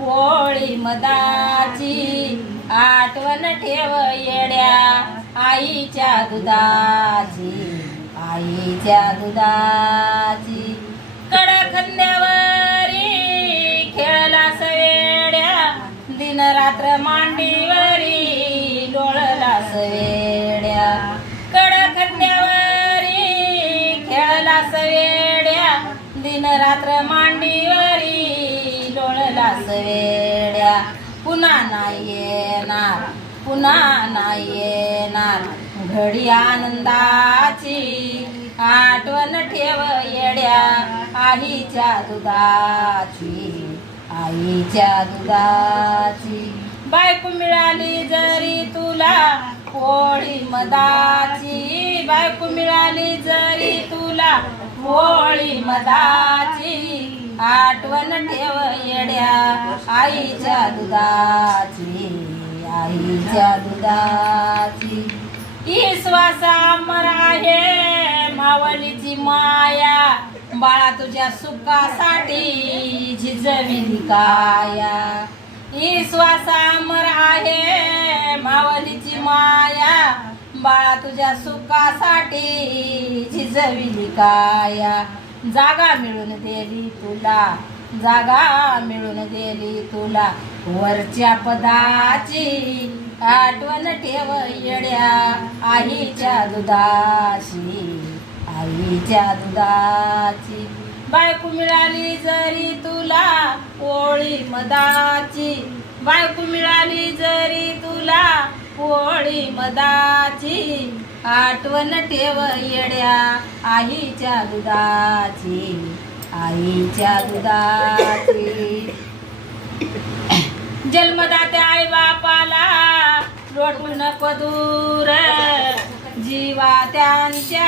पोळी मदाची आठवण ठेव येड्या आईच्या दुधाची आईच्या दुधाची. कडखंद्यावरी खेळला सवेड्या दिन रात्र मांडीवरी लोळला सवेड्या कडखंद्यावरी खेळला सवेड्या दिन रात्र मांडीवरी वेड्या. पुन्हा नाही येणार पुन्हा नाही येणार. घडी आनंदाची आठवण ठेव येड्या आईच्या दुधाची आईच्या दुधाची. बायको मिळाली जरी तुला पोळी मदाची बायको मिळाली जरी तुला पोळी मदाची आठवण ठेव येड्या आईच्या दुधाची आईच्या दुधाची. ईश्वासा अमर आहे मावलीची माया. बाळा तुझ्या सुखासाठी झिजविली काया. ईश्वासा अमर आहे मावलीची माया. बाळा तुझ्या सुखासाठी झिजविली काया. जागा मिळून दिली तुला. जागा मिळून दिली तुला. वरच्या पदाची आठवण ठेव येड्या आईच्या दुधाशी. आईच्या दुधाची बायको मिळाली जरी तुला पोळी मदाची बायको मिळाली जरी तुला पोळी मदाची आठवण ठेव येड्या आईच्या दुधाची आईच्या दुधाची. जन्मदात्या आई बापाला लोटू नको दूर जीवा त्यांच्या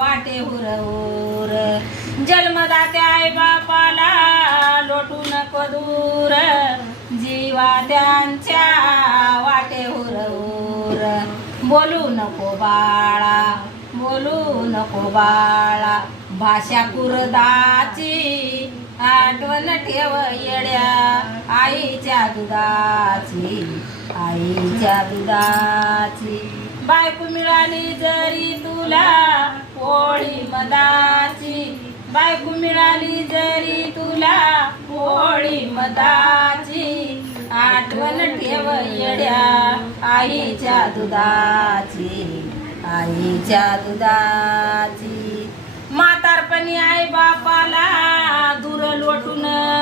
वाटे हुर हुर जन्मदात्या आई बापाला लोटू नको दूर बोलू नको बाळा बोलू नको बाळा. भाषा कुरदाची आठवण ठेव येड्या आईच्या दुधाची आईच्या दुधाची. बायको मिळाली जरी तुला पोळी मदाची. बायको मिळाली येड्या आईच्या दुधाची आईच्या दुधाची. म्हातारपणी आई बापाला दूर लोटून